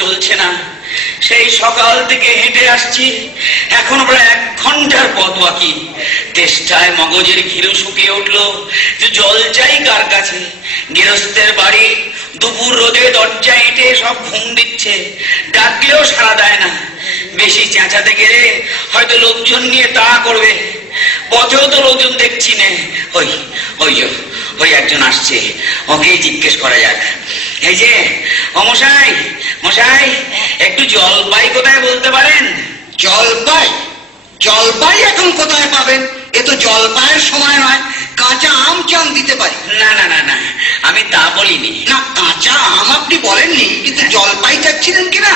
চলছে না। সেই সকাল থেকে হেঁটে আসছি, এখনো প্রায় 1 ঘন্টার পথ বাকি। তেষ্টায় মগজের ঘিরু শুকিয়ে উঠলো যে জল চাই কার কাছে। গৃহস্থের বাড়ি, দুপুর রোদে দরজা এঁটে সব ঘুম দিচ্ছে, ডাকলেও সাড়া দেয় না। বেশি চেঁচাতে গেলে হয়তো লোকজন নিয়ে তা করবে। পথেও তো লোকজন দেখছি না। ওই একজন আসছে, ওকেই জিজ্ঞেস করা যাক। এই যে মশাই, মশাই একটু জলপাই কোথায় বলতে পারেন? জলপাই? জলপাই এখন কোথায় পাবেন? এ তো জলপাইয়ের সময় নয়। কাঁচা আম চান দিতে পারি। না না না না, আমি তা বলিনি। না, কাঁচা আম আপনি বলেননি, কিন্তু জলপাই চাচ্ছিলেন কিনা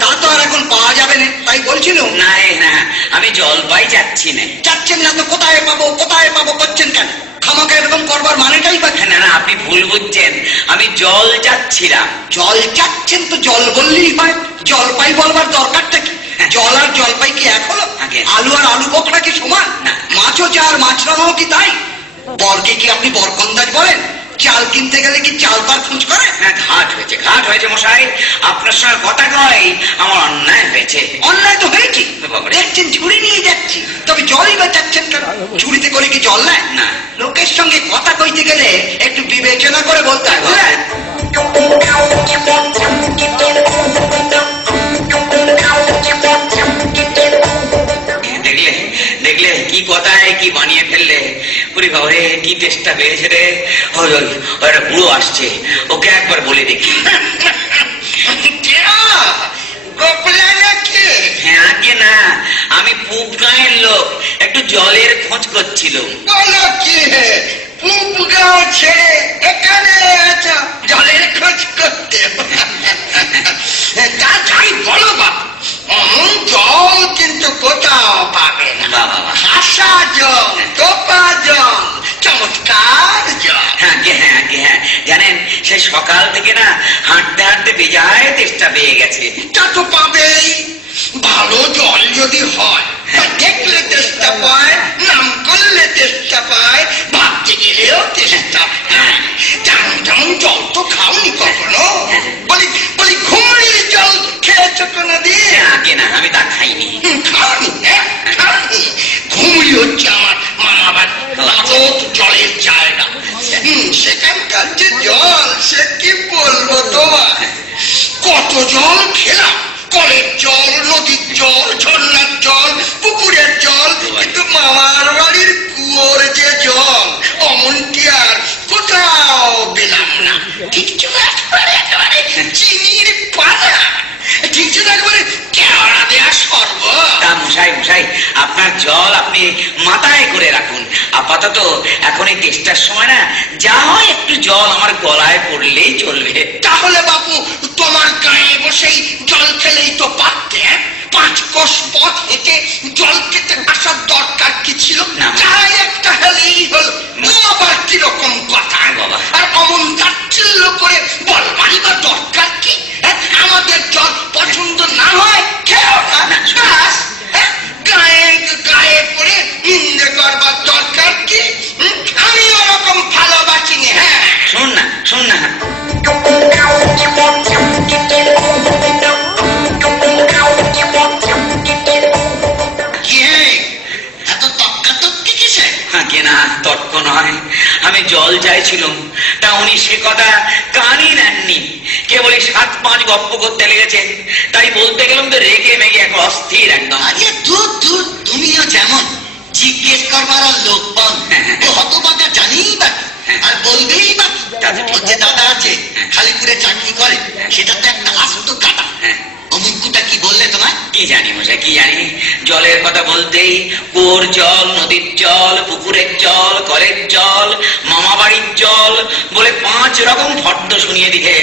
তা তো আর এখন পাওয়া যাবে না, তাই বলছিল। না না, আমি জলপাই চাচ্ছি না। চাচ্ছেন না তো কোথায় পাবো কোথায় পাবো করছেন কেন? খামাকে এরকম করবার মানেটাই বা? না না, আপনি ভুল বুঝছেন, আমি জল চাচ্ছিলাম। জল চাচ্ছেন তো জল বললেই হয়, জলপাই বলবার দরকারটা কি? জল আর জলপাই কি এক হলো? আলু আর আলু বকরা কি সমান? মাছও যা আর মাছরাঙাও কি তাই? বরকে কি আপনি বরকন্দাজ বলেন? চাল কিনতে গেলে কি চাল পার খোঁজ করে? ঘাট হয়েছে মশাই, আপনার সঙ্গে কথা কয় আমার অন্যায় হয়েছে। অন্যায় তো হয়েছে, দেখছেন ঝুড়ি নিয়ে যাচ্ছি, তবে জলই বা চাচ্ছেন কেন? ঝুড়িতে করে কি জল নেয়? না, লোকের সঙ্গে কথা কইতে গেলে একটু বিবেচনা করে বলতে হয়, বুঝলেন? দেখলে কি কথায় কি বানিয়ে ফেললে। পুরি বাবারে, কি চেষ্টা পেয়েছে রে। ওটা বুড়ো আসছে, ওকে একবার বলে দেখি। হ্যাঁ আগে না, আমি পুব গাঁয়ের লোক, একটু জলের খোঁজ করছিল। বলো কি পুব গাঁও ছেড়ে এখানে আছো জলের খোঁজ করতে? তা যাই বলো বাবা, জল কিন্তু কোথাও পাবে না। খাসা জল, টোপা জল, চমৎকার জল। হ্যাঁ জানেন, সে সকাল থেকে না হাঁটতে হাঁটতে বেজায় তেষ্টা পেয়ে গেছে। তা তো পাবেই, ভালো জল যদি হয়, দেখলে তেষ্টা পায়, নাম করলে তেষ্টা পায়, ভাবতে গেলেও তেষ্টা পায়। যেমন যেমন জল তো খাওনি কখনো? বলি ঘুমড়ির জল খেয়েছো কোনোদিন? আগে না, আমি তা খাইনি। খাওনি? ঘুমড়ি হচ্ছে আমার মামা বাড়ি, জলের জায়গা। সেখানকার যে জল, সে কি বলবো তোমার। কত জল খেলাম, কলের জল, নদীর জল, ঝর্ণার জল, পুকুরের জল, কিন্তু মামার বাড়ির কুয়োর যে জল, অমনটি আর কোথাও পেলাম না। কিছু একেবারে চিনির পানা, কিছু একেবারে কেওড়া দেয়া শরবত। মশাই, আপনার জল আপনি মাথায় করে রাখুন। আপাতত এখন এই তেষ্টার সময় না, যা হয় একটু জল আমার গলায় পড়লেই চলবে। তাহলে বাপু, তোমার গায়ে বসেই জল খেলেই তো পারতে। 5 কোষ পথ হেঁটে জল খেতে আসার দরকার কি ছিল? যাই একটা হেলেই হল। আবার কিরকম কথা বাবা, আর অমন তাচ্ছিল্য করে বলবারই বা দরকার কি? আমাদের জল পছন্দ না হয় খেও না, গায়ে পড়ে নিন্দে করবার দরকার কি? আমি ওরকম ভালোবাসিনি। হ্যাঁ শোন না তর্ক নয়, আমি জল চাইছিলাম, তা উনি সে কথা কানই নেননি, কেবল 7-5 গপ্প করতে লেগেছেন। তাই বলতে গেলাম তো রেগে মেগে এক অস্থির একদম। দূর, তুমিও যেমন জিজ্ঞেস করবার আর লোক পান, হতবাকা জানিই বা আর বলবেই বা হচ্ছে দাদা আছে খালিপুরে চাকরি করে, সেটা তো একটা আস্ত কাটা। অমুকুটা কি বললে তোমার? কি জানি মশাই, কি জানি। জলের কথা বলতেই কুয়োর জল, নদীর জল, পুকুরের জল, কলের জল, মামা বাড়ির জল বলে 5 রকম ফর্দ শুনিয়ে দিতে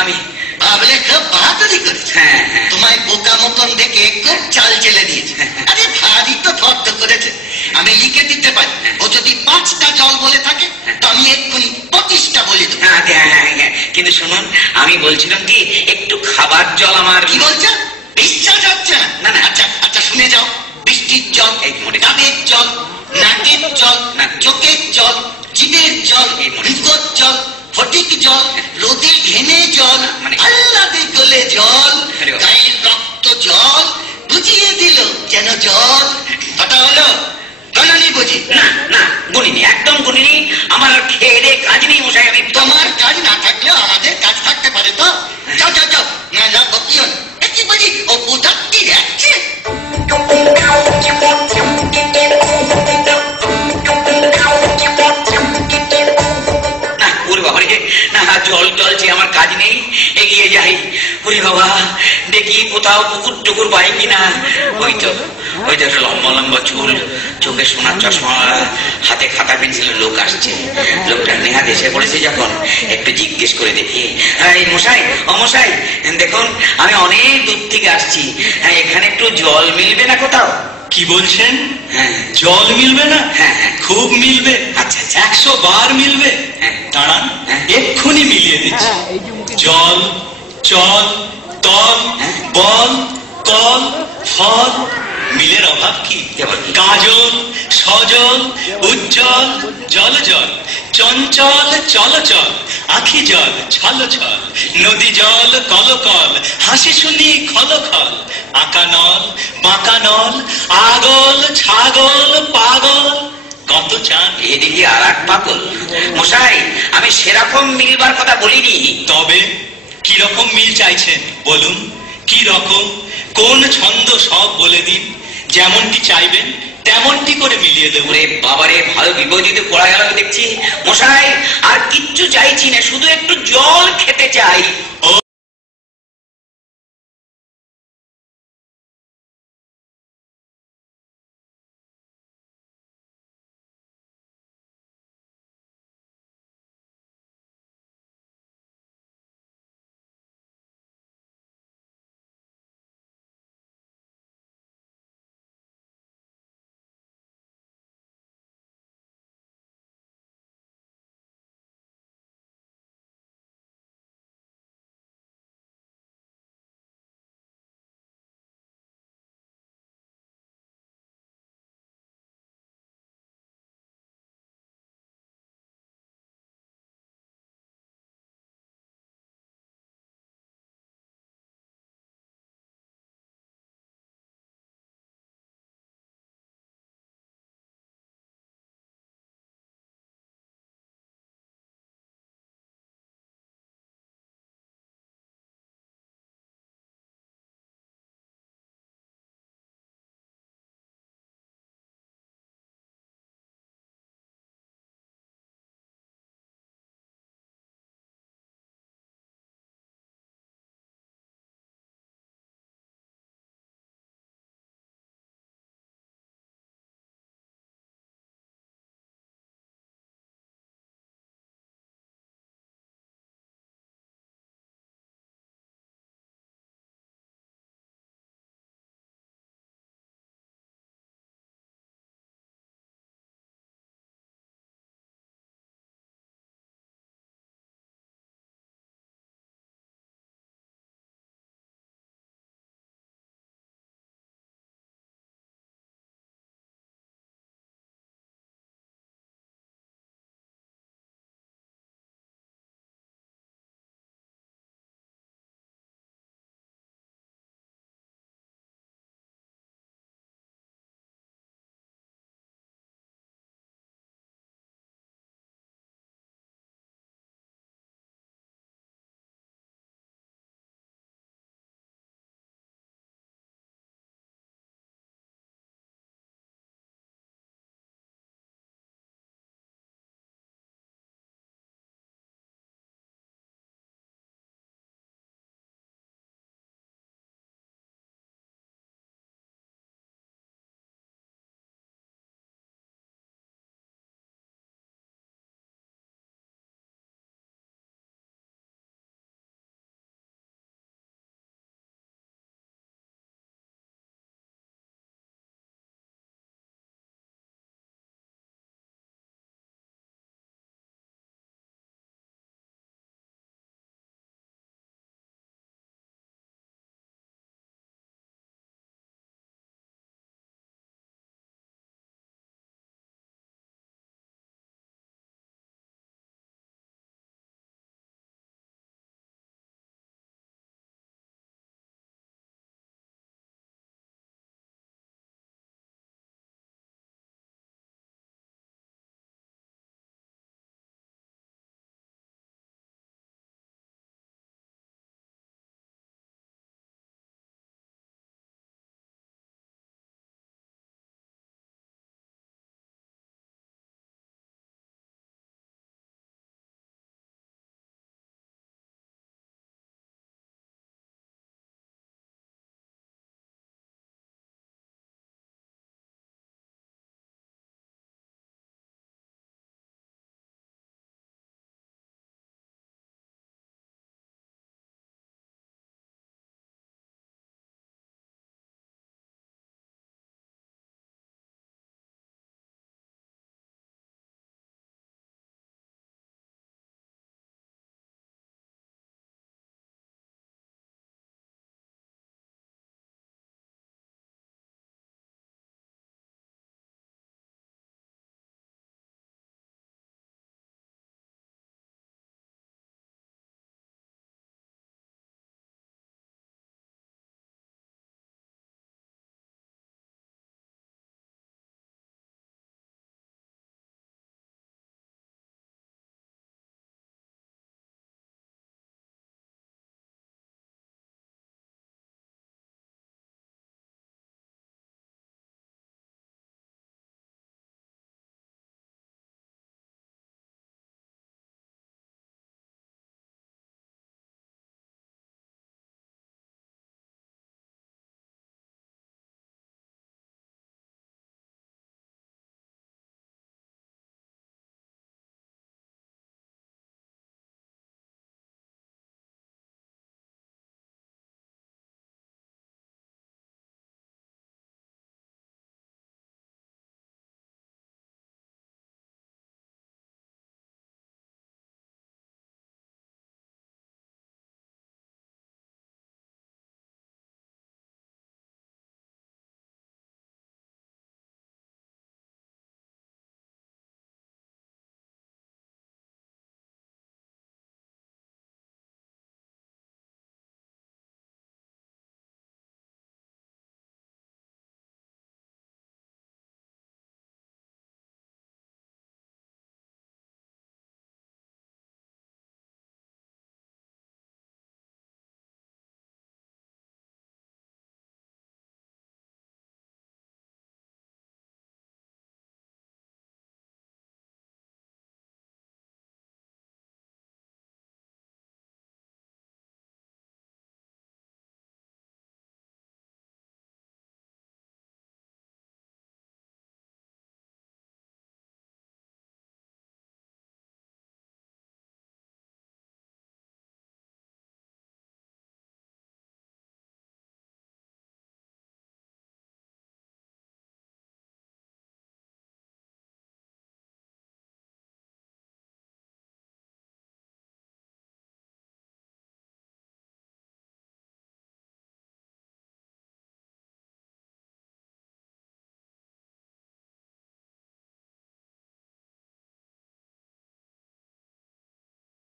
আমি ভাবলে খুব বাহাদুরি করেছে। তোমায় বোকা মতন দেখে খুব চাল চেলে দিয়েছে। আরে ভারী তো ফর্দ করেছে, আমি লিখে দিতে পারি। ও যদি 5টা জল বলে থাকে তো আমি এক্ষুনি 25টা বলে দেবো। কিন্তু শুনুন, আমি বলছিলাম কি, একটু খাবার জল আমার। কি বলছো? ইচ্ছা যাচ্ছে না? না, আচ্ছা শুনে যাও। বৃষ্টির জল, ডাবের জল, নাকের জল, চোখের জল, জিভের জল, মুখের জল, ফটিক জল, রোদে ঘেমে জল, আল্লাদে গলে জল, জল কথা হলো গণনি বুঝি? না না, গুনিনি, একদম গুনিনি। আমার আর খেয়ে দিয়ে কাজ নেই মশাই। আমি তোমার কাজ না থাকলেও আমাদের কাজ থাকতে পারে তো। যাও যাও যাও, না না বকি হল কি বুঝি ও পুতা কি যাচ্ছে। না ওরে বাবা রে, না জল টলছে, আমার কাজ নেই, এগিয়ে যাই। ওরে বাবা, দেখি কোথাও পুকুর টুকুর পাই কিনা। ওই তো একটা লম্বা লম্বা চুল, চোখে সোনার চশমা, হাতে খাতা পেন্সিলের লোক আসছে। লোকটা নেহাত এসে পড়েছে যখন, একটু জিজ্ঞেস করে দেখি। এই মশাই, ও মশাই, দেখুন আমি অনেক দূর থেকে আসছি, এখানে একটু জল মিলবে না কোথাও? কি বলছেন? হ্যাঁ জল মিলবে না? হ্যাঁ হ্যাঁ। খুব মিলবে। আচ্ছা আচ্ছা। 100 বার মিলবে। হ্যাঁ। দাঁড়ান, হ্যাঁ। এক্ষুনি মিলিয়ে দিচ্ছি। জল, চল, তল, বল, কল, ফল। মিলের অভাব কি? কাজল, সজল, উজ্জ্বল, জল জল, চঞ্চল, চলচল, আখি জল, ছল ছল, নদী জল, কল কল, হাসি শুনি খল খল, আকানল, বাঁকানল, আগল, ছাগল, পাগল, কত চান। এদিকে আর এক পাগল। মশাই, আমি সেরকম মিলবার কথা বলিনি। তবে কি রকম মিল চাইছেন বলুন? কি রকম, কোন ছন্দ সব বলে দিন, যেমনটি চাইবেন তেমনটি করে মিলিয়ে দেবো। ওরে বাবারে, ভালো বিপদে পড়া গেল দেখছি। মশাই, আর কিচ্ছু চাইছি না, শুধু একটু জল খেতে চাই।